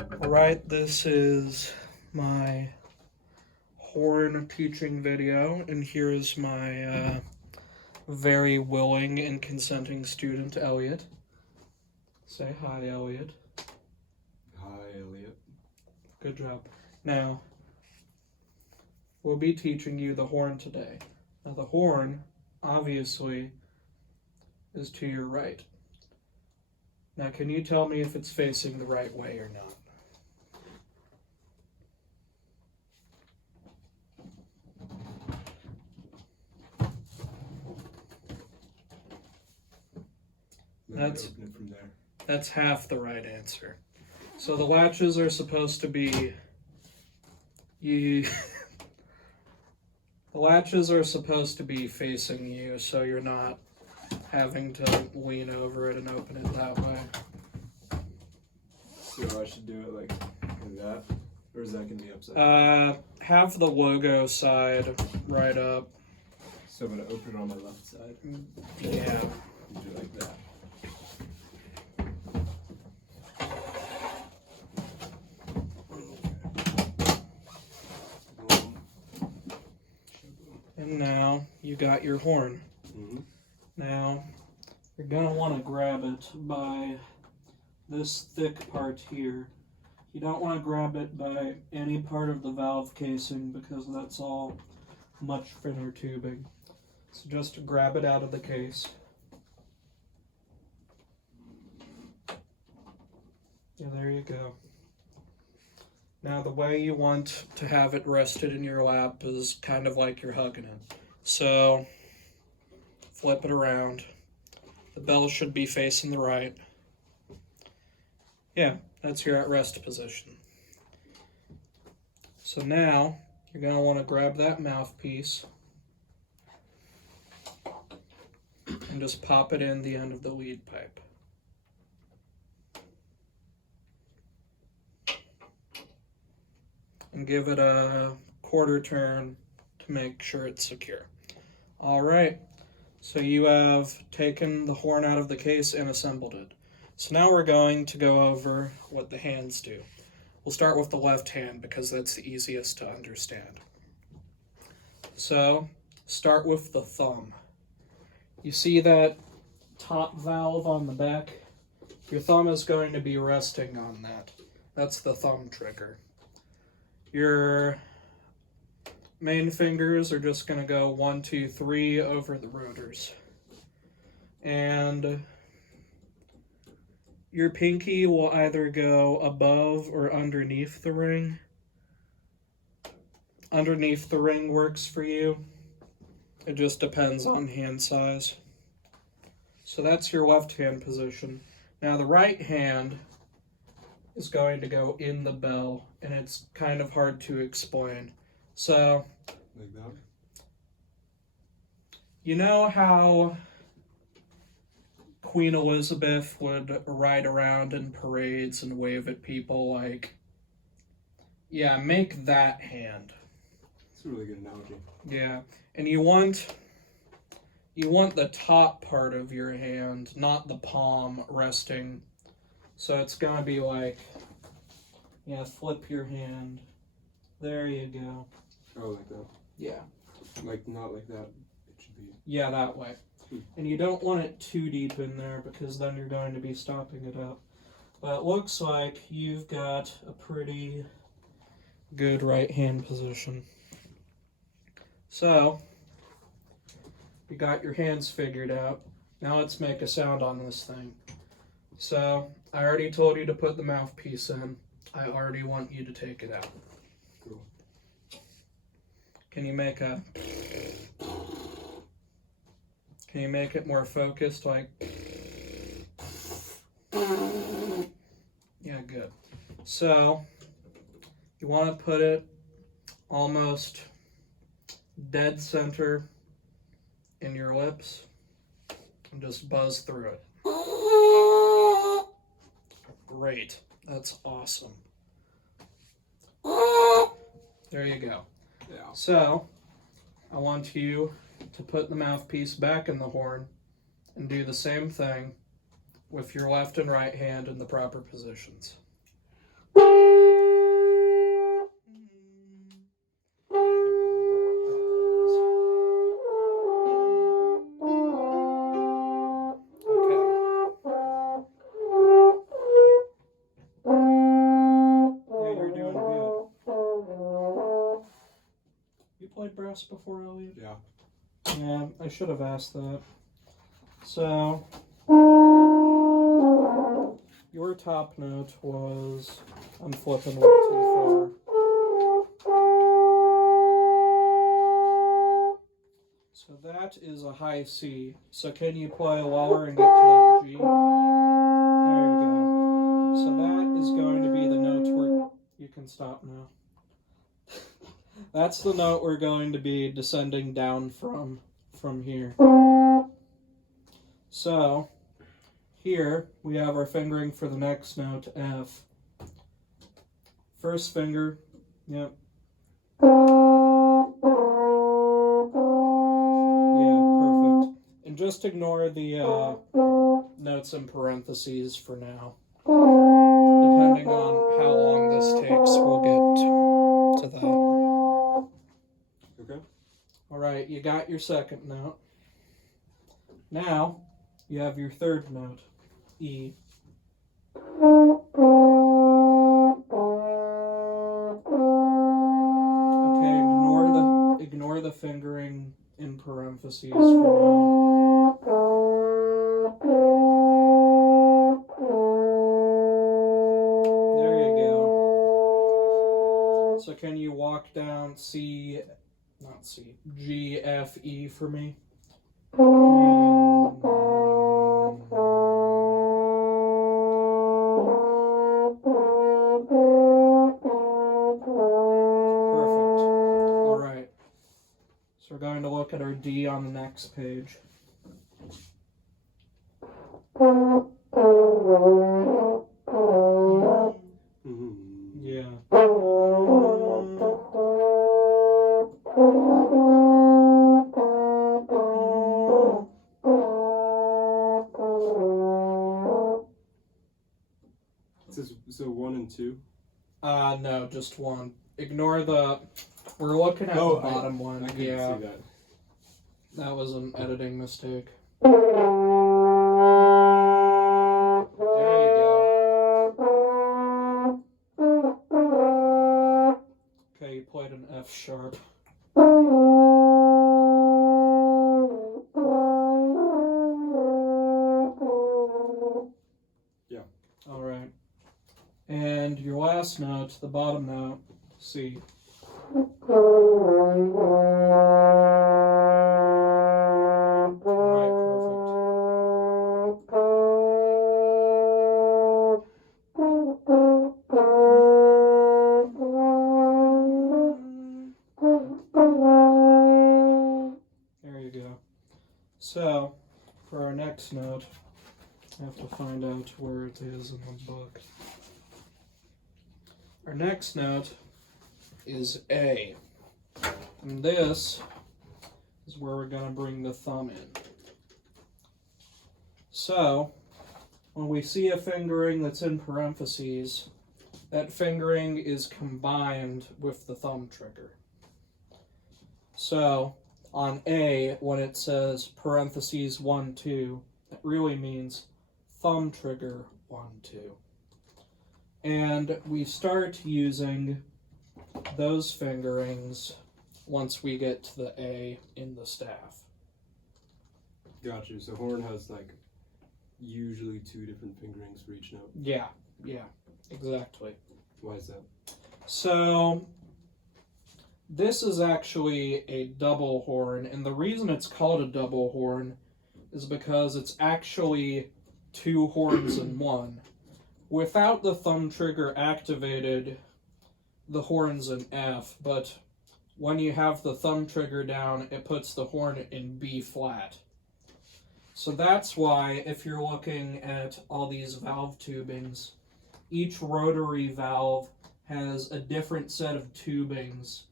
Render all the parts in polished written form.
Alright, this is my horn teaching video, and here's my very willing and consenting student, Elliot. Say hi, Elliot. Hi, Elliot. Good job. Now, we'll be teaching you the horn today. Now, the horn, obviously, is to your right. Now, can you tell me if it's facing the right way or not? Open it from there. That's half the right answer. So the latches are supposed to be the latches are supposed to be facing you, so you're not having to lean over it and open it that way. So I should do it like that, or is that gonna be upside down? Have the logo side right up. So I'm gonna open it on my left side. Yeah. Do it like that. And now you got your horn. Mm-hmm. Now you're gonna want to grab it by this thick part here. You don't want to grab it by any part of the valve casing because that's all much thinner tubing. So just grab it out of the case. Yeah, there you go. Now the way you want to have it rested in your lap is kind of like you're hugging it. So flip it around. The bell should be facing the right. Yeah, that's your at rest position. So now you're going to want to grab that mouthpiece and just pop it in the end of the lead pipe. And give it a quarter turn to make sure it's secure. All right, so you have taken the horn out of the case and assembled it. So now we're going to go over what the hands do. We'll start with the left hand because that's the easiest to understand. So start with the thumb. You see that top valve on the back? Your thumb is going to be resting on that. That's the thumb trigger. Your main fingers are just going to go 1, 2, 3 over the rotors. And your pinky will either go above or underneath the ring. Underneath the ring works for you. It just depends on hand size. So that's your left hand position. Now the right hand is going to go in the bell, and it's kind of hard to explain. So, like that? You know how Queen Elizabeth would ride around in parades and wave at people like, yeah, make that hand. That's a really good analogy. Yeah, and you want the top part of your hand, not the palm, resting. So it's gonna be like, yeah, flip your hand. There you go. Oh, like that? Yeah. Like, not like that. It should be. Yeah, that way. And you don't want it too deep in there because then you're going to be stopping it up. But it looks like you've got a pretty good right hand position. So, you got your hands figured out. Now let's make a sound on this thing. So, I already told you to put the mouthpiece in. I already want you to take it out. Cool. Can you make it more focused, like? Yeah, good. So, you want to put it almost dead center in your lips and just buzz through it. Great. That's awesome. There you go. Yeah. So, I want you to put the mouthpiece back in the horn and do the same thing with your left and right hand in the proper positions. rest before I leave? Yeah. Yeah, I should have asked that. So, your top note was, I'm flipping way too far. So that is a high C. So can you play lower and get to that G? There you go. So that is going to be the note where you can stop now. That's the note we're going to be descending down from here. So here we have our fingering for the next note, F. First finger, yep. Yeah, perfect. And just ignore the notes in parentheses for now. Depending on how long this takes, we'll get to that. Okay. Alright, you got your second note. Now, you have your third note, E. Okay, ignore the fingering in parentheses for now. There you go. So can you walk down G, F, E for me? We're going to look at our D on the next page. Yeah. So 1 and 2? No, just 1. Ignore the... We're looking at the bottom one. I can see that. That was an editing mistake. There you go. Okay, you played an F sharp. Yeah. Alright. And your last note, the bottom note, C. So, for our next note, I have to find out where it is in the book. Our next note is A. And this is where we're going to bring the thumb in. So, when we see a fingering that's in parentheses, that fingering is combined with the thumb trigger. So, on A, when it says parentheses 1, 2, it really means thumb trigger 1, 2. And we start using those fingerings once we get to the A in the staff. Gotcha. So horn has like usually 2 different fingerings for each note. Yeah, exactly. Why is that? So, this is actually a double horn, and the reason it's called a double horn is because it's actually 2 horns in one. Without the thumb trigger activated, the horn's in F, but when you have the thumb trigger down, it puts the horn in B flat. So that's why, if you're looking at all these valve tubings, each rotary valve has a different set of tubings,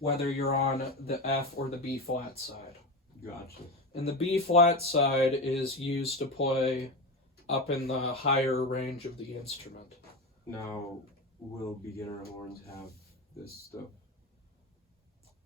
whether you're on the F or the B flat side. Gotcha. And the B flat side is used to play up in the higher range of the instrument. Now, will beginner horns have this stuff?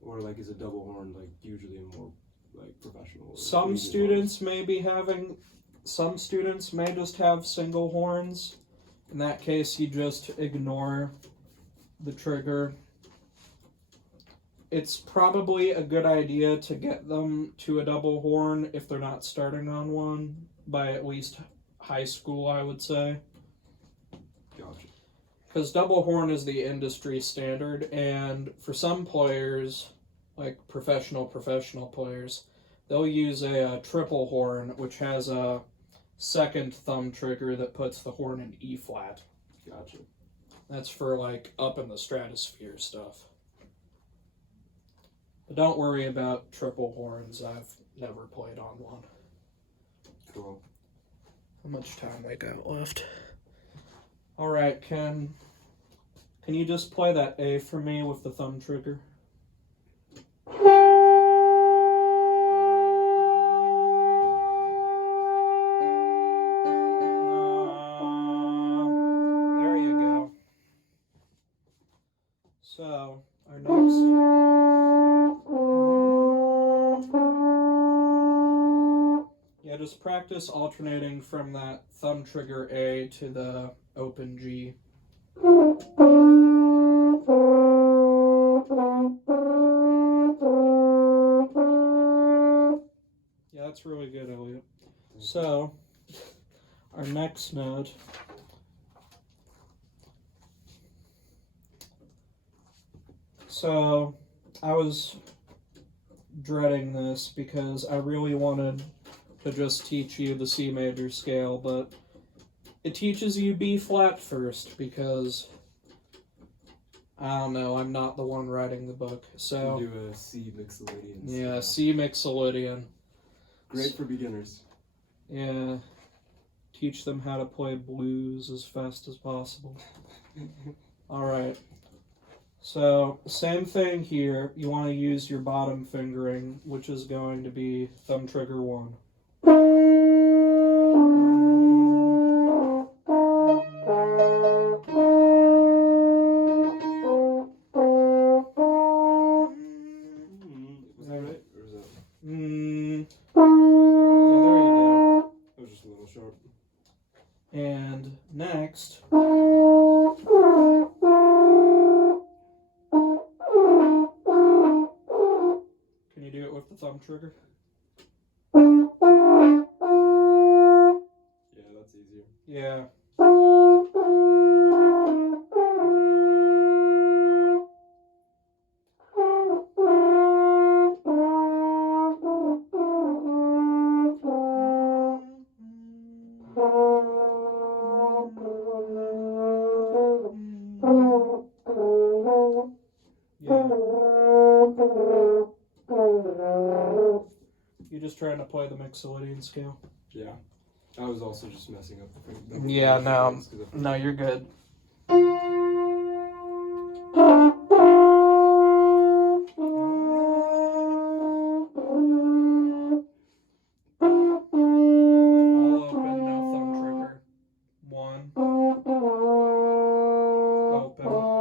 Or like is a double horn like usually a more like professional? Some students may be having, some students may just have single horns. In that case, you just ignore the trigger. it's probably a good idea to get them to a double horn if they're not starting on one by at least high school, I would say. Gotcha. Because double horn is the industry standard, and for some players, like professional players, they'll use a triple horn, which has a second thumb trigger that puts the horn in E flat. Gotcha. That's for like up in the stratosphere stuff. But don't worry about triple horns. I've never played on one. Cool. How much time we got left? All right, can you just play that A for me with the thumb trigger? There you go. So, our next... Yeah, just practice alternating from that thumb trigger A to the open G. Yeah, that's really good, Elliot. So, our next note. So, I was dreading this because I really wanted to just teach you the C major scale, but it teaches you B flat first because I don't know, I'm not the one writing the book. So do a C Mixolydian. Yeah, C Mixolydian. Great for beginners. Yeah. Teach them how to play blues as fast as possible. Alright. So, same thing here. You want to use your bottom fingering, which is going to be thumb trigger 1. Was that right? Or was that? Yeah, there you go. That was just a little short. And next. Can you do it with the thumb trigger? Yeah, that's easier. Yeah. You're just trying to play the Mixolydian scale? Yeah. I was also just messing up the Yeah, no, you're good. All open, no thumb trigger. 1. Open. 1. Open.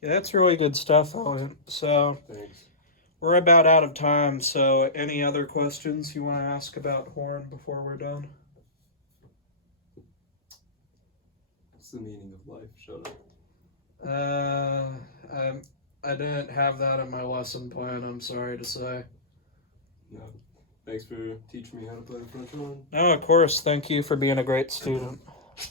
Yeah, that's really good stuff, Elliot. So, thanks. We're about out of time, so any other questions you want to ask about horn before we're done? What's the meaning of life? Shut up. I didn't have that in my lesson plan, I'm sorry to say. No. Thanks for teaching me how to play the French horn. No, of course. Thank you for being a great student.